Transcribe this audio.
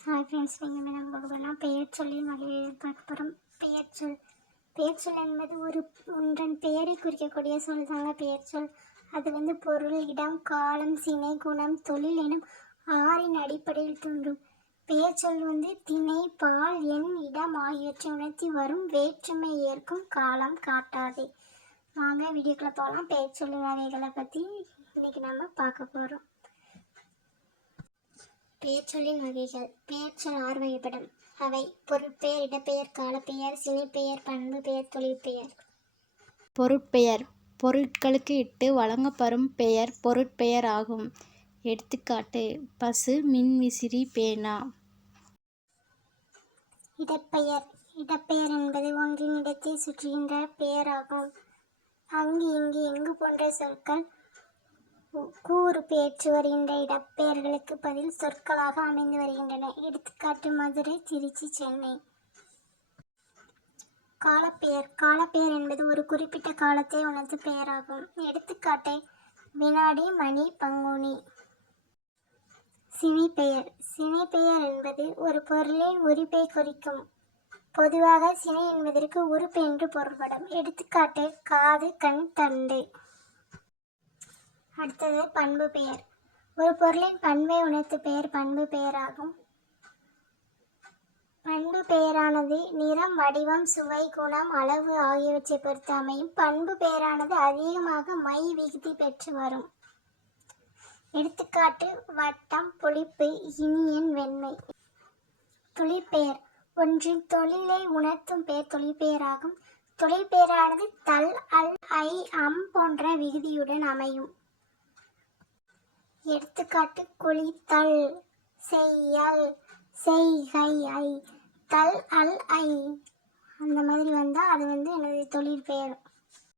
Hi friends, நீங்கள் என்ன பார்க்க போனால் பெயர் சொல்லின் வகையை பார்க்க போகிறோம். பெயர் சொல் என்பது ஒன்றன் பெயரை குறிக்கக்கூடிய சொல் தாங்க பெயர் சொல். அது பொருள், இடம், காலம், சினை, குணம், தொழில் எனும் 6 அடிப்படையில் தோன்றும். பெயர் சொல் திணை, பால், எண், இடம் ஆகியவற்றை உணர்த்தி வரும். வேற்றுமை ஏற்கும், காலம் காட்டாதே. வாங்க வீடியோக்குள்ளே போகலாம். பெயர் சொல் வகைகளை பற்றி இன்றைக்கி நம்ம பார்க்க போகிறோம். பெயர்ச்சொல்லின் வகைகள். பெயர்ச்சொல் 6 வகைப்படும். அவை பொருட்பெயர், இடப்பெயர், காலப்பெயர், சினைப்பெயர், பண்பு பெயர், தொழிற்பெயர். பொருட்பெயர் பொருட்களுக்கு இட்டு வழங்கப்படும் பெயர் பொருட்பெயர் ஆகும். எடுத்துக்காட்டு: பசு, மின்விசிறி, பேனா. இடப்பெயர் இடப்பெயர் என்பது ஒன்றின் இடத்தை சுற்றுகின்ற பெயராகும். அங்கு, இங்கு, எங்கு போன்ற சொற்கள் கூறு பெயர்ச்சி வருகின்ற இடப்பெயர்களுக்கு பதில் சொற்களாக அமைந்து வருகின்றன. எடுத்துக்காட்டு: மதுரை, திருச்சி, சென்னை. காலப்பெயர் என்பது ஒரு குறிப்பிட்ட காலத்தை உணர்த்தும் பெயராகும். எடுத்துக்காட்டு: வினாடி, மணி, பங்குனி. சினைப்பெயர் என்பது ஒரு பொருளின் உரிப்பை குறிக்கும். பொதுவாக சினை என்பதற்கு உறுப்பு என்று பொருள்படும். எடுத்துக்காட்டு: காது, கண், தண்டு. அடுத்தது பண்பு பெயர். ஒரு பொருளின் பண்பை உணர்த்தும் பெயர் பண்பு பெயராகும். பண்பு பெயரானது நிறம், வடிவம், சுவை, குணம், அளவு ஆகியவற்றை பொறுத்து அமையும். பண்பு பெயரானது அதிகமாக மை விகுதி பெற்று வரும். எடுத்துக்காட்டு: வட்டம், புளிப்பு, இனியன், வெண்மை. தொழிற்பெயர் ஒன்றின் தொழிலை உணர்த்தும் பெயர் தொழிற்பெயராகும். தொழிற்பெயரானது தல், அல், ஐ, அம் போன்ற விகுதியுடன் அமையும். எடுத்துக்காட்டு: குளித்தல், செய்யல், செய்கை, ஐ. தல், அல், ஐ அந்த மாதிரி வந்தால் அது எனது தொழிற்பெயர்.